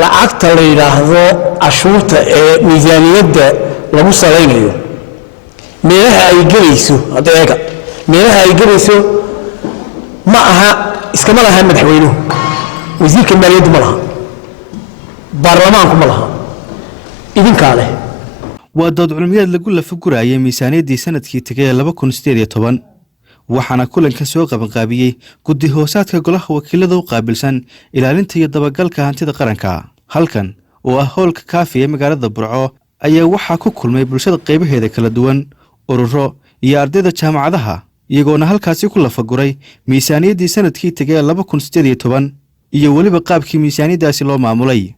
lacagta la yiraahdo cashuurta ee miisaaniyadda lagu salaynayo meelaha ay gelayso adeega meelaha ay gelayso ma aha iskama laha madaxweynuhu wasiirka maaliyadda ma laha baarlamaanku ma laha idinkaa leh waa dood cilmiyeed lagu lafagurayay miisaaniyaddii sanadkii tegay 2018 waxaana kulanka soo qabanqaabiyey guddi hoosaadka golaha wakiilada u qaabilsan ilaalinta iyo dabagalka hantida qaranka halkan oo ah hoolka kaafiya magaalada Burco ayaa waxaa ku kulmay bulshada qaybaheeda kala duwan ururo iyo ardayda jaamacadaha iyagoona halkaasi ku lafaguray miisaaniyaddii sanadkii tegay 2018 iyo waliba qaabkii miisaaniyaddaasi loo maamulay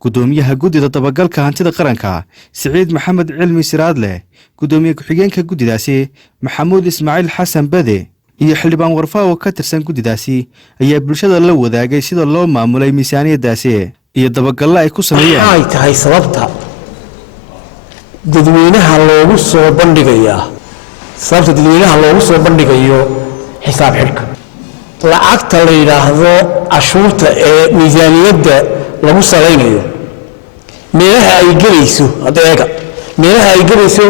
gudoomiyaha guddida dabagalka hantida qaranka Saciid Maxamed Cilmi Siraadle gudoomiye ku-xigeenka guddidaasi Maxamuud Ismaaciil Xasan Bade iyo xildhibaan warfaawo ka tirsan guddidaasi ayaa bulshada la wadaagay sida loo maamulay miisaaniyaddaasi iyo dabagalla ay ku sameeyeen ay tahay sababta dadweynaha loogu soo bandhigayo xisaab xidhka lacagta la yiraahdo cashuurta ee miisaaniyadda lagu salaynayo meelaha ay gelayso adeega meelaha ay gelayso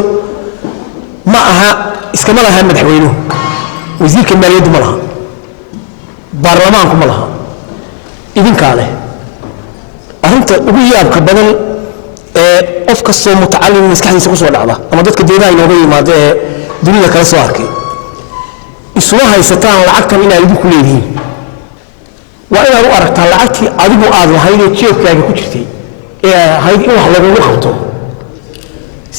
ma aha iskama laha madaxweynuhu wasiirka maaliyadda ma laha baarlamaanku ma laha idinkaa leh arrinta ugu yaabka badan ee qof kastoo mutacallim maskaxdiisa ku soo dhacda ama dadka deegaha inooga yimaada ee dunida kala soo arkay isuma haysataan lacagtan inaad idinku leedihiin waa inaad u aragtaa lacagtii adigu aad lahayd ee jeebkaaga ku jirtay ee ahayd in wax lagugu qabto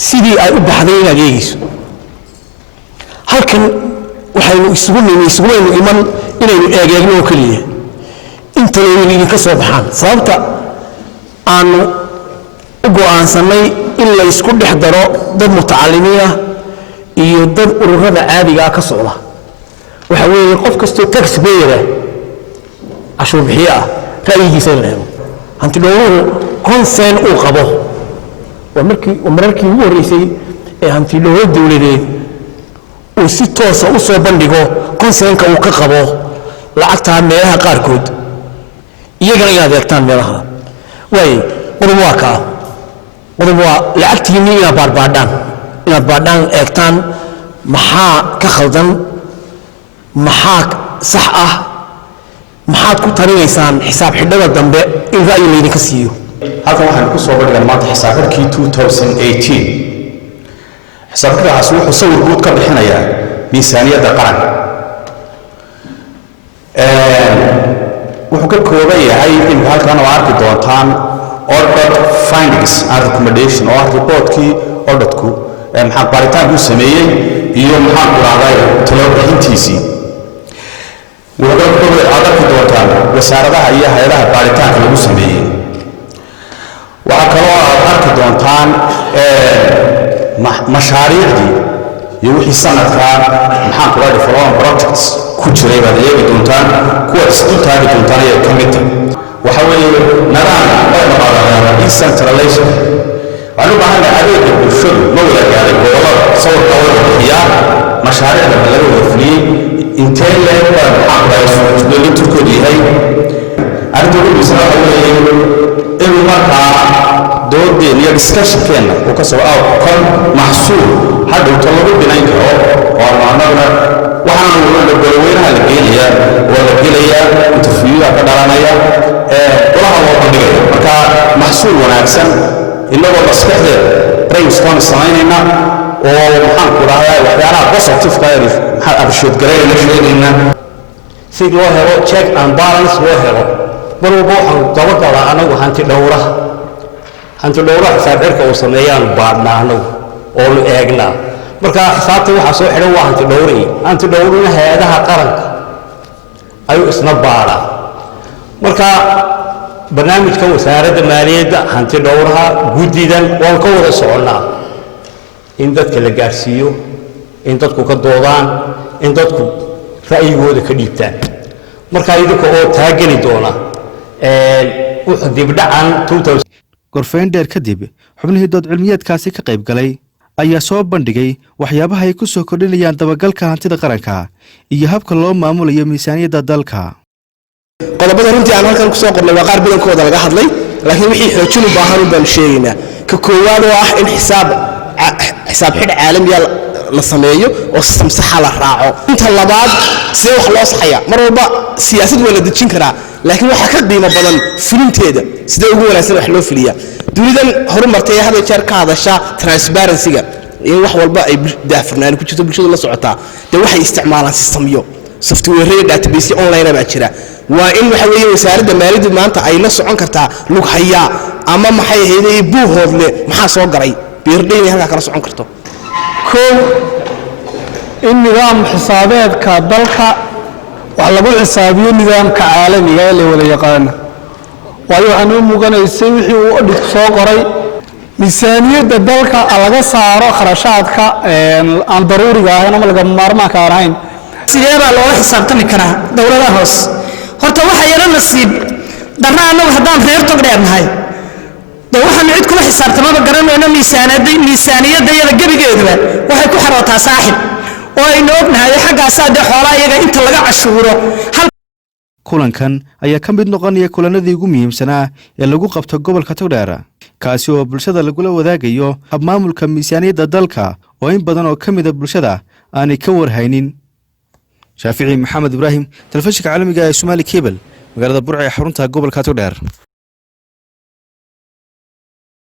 sidii ay u baxday inaad eegayso halkan waxaynu isugumaynu iman inaynu eegeegno oo keliya intanaynu idinka soo baxaan sababta aanu u go'aansannay in la isku dhex daro dad mutacallimiin ah iyo dad ururada caadiga ah ka socda waxa weeye qof kastoo tax payer cashuur bixiye ah ra'yigiisa in la helo hanti dhowruhu concern uu qabo waa markii ugu horreysay ee hanti dhowro dowladeed uu si toosa u soo bandhigo concernka uu ka qabo lacagtaa meelaha qaarkood iyagana inaad eegtaan meelaha waaye qodob waa kaa qodob waa lacagtiinni inaad baadhaan eegtaan maxaa ka khaldan maxaa sax ah maxaad ku tarinaysaan xisaab xidhada dambe in ra'yi laydinka siiyo halkan waxaan ku soo bandhigan maanta xisaab xidhkii 2018 xisaab xidhkaas wuxuu sawir guud ka bixinayaa miisaaniyadda qaranka wuxuu ka kooban yahay in halkan oo arki doontaan audit findings and recommendation oo ah reportkii auditku maxaa baaritaanku sameeyey iyo maxaa ku raacay talooyinkiisii wuxuu arki doontaan wasaaradaha iyo hay'adaha baaritaanka lagu sameeyey waxa kale oo aad arki doontaan mashaariicdii iyo wixii sanadka maxaa ku raacay follow projects ku jiray baad eegi doontaan kuwa isku taagi doontaan ee ka mid ah waxa weeye nidaam decentralization waxaan u baahanahay adeegga bulshadu ma wada gaaray gobollada sawirka wada bixiya mashaariicda laga wada fuliyey intee leeg baa maxaa ku raacay isbedelin turkoodu yahay arrinta ugu muhiimsan waxa weeye in markaa doodeen iyo discussion-keenna uu ka soo kon maxsuul hadhowta lagu binayn karo oo maanada waxaan golweynaha la geenaya oo la gelaya interviewda ka dhalanaya golaha loo bandhigaya marka maxsuul wanaagsan inagoo maskaxdeeda brainstorm samaynayna oo maxaan ku dhahayaa waxyaalaha positive-ka maxaa abshood gareeyna sheegayna si loo helo check and balance loo helo mar walba waxaan dabagalaa anagu hanti dhowraha xisaab xidhka uu sameeyaan baadhnaa anagu oonu eegnaa marka xisaabta waxaa soo xidhan waa hanti dhowrina hay-adaha qaranka ayuu isna baadhaa marka barnaamijka wasaaradda maaliyadda hanti dhowraha guddidan waan ka wada soconnaa in dadka la gaarsiiyo in dadku ka doodaan in dadku ra'yigooda ka dhiibtaan marka idinka oo taageli doona wuxuu dibdhacan gorfayn dheer kadib xubnihii dood cilmiyeedkaasi ka qayb galay ayaa soo bandhigay waxyaabaha ay ku soo kordhinayaan dabagalka hantida qaranka iyo habka loo maamulayo miisaaniyadda dalka qodobada runtii aan halkan ku soo qornay waa qaar badankooda laga hadlay laakiin wixii xoojin u baahan baan sheegaynaa ka koowaad oo ah in xisaab xidh caalamiya la sameeyo oo system sax la raaco inta labaad sidee wax loo saxaya mar walba siyaasad waa la dejin karaa laakiin waxa ka qiimo badan fulinteeda sidee ugu wanaagsan wax loo fuliya dunidan horumartay hada jeer ka hadasha transparency-ga in wax walba ay daafurnaan ku jirto bulshada la socotaa de waxay isticmaalaan systemyo software database online baa jira waa in waxa weeye wasaaradda maaliyadda maanta ay la socon kartaa lug haya ama maxay ahaydee buuhoodle maxaa soo garay beerdheyn halka kala socon karto kow in nidaam xisaabeedka dalka wax lagu xisaabiyo nidaamka caalamiga ee la wada yaqaan waayo waxaan u muuqanaysay wixii uu audit soo qoray miisaaniyadda dalka laga saaro kharashaadka aan daruuriga ahayn ama laga maarmaanka ahayn sidee baa loo xisaabtami karaa dawladaha hoos horta waxa yara nasiib darna anagu haddaan reer togdheernahay de waxaan cid kuma xisaabtamaba garanayno miisaaniyadda iyada gebigeeduba waxay ku xarootaa saaxib oo aynu ognahay xaggaasaa dee xoolaa iyaga inta laga cashuuro kulankan ayaa ka mid noqonaya kulanadii ugu muhiimsanaa ee lagu qabto gobolka Togdheer kaasi oo bulshada lagula wadaagayo habmaamulka miisaaniyadda dalka oo in badan oo ka mid ah bulshada aanay ka warhaynin Shaafici Maxamed Ibrahim telefishinka caalamiga ee Somali Cable magaalada Burco ee xarunta gobolka Togdheer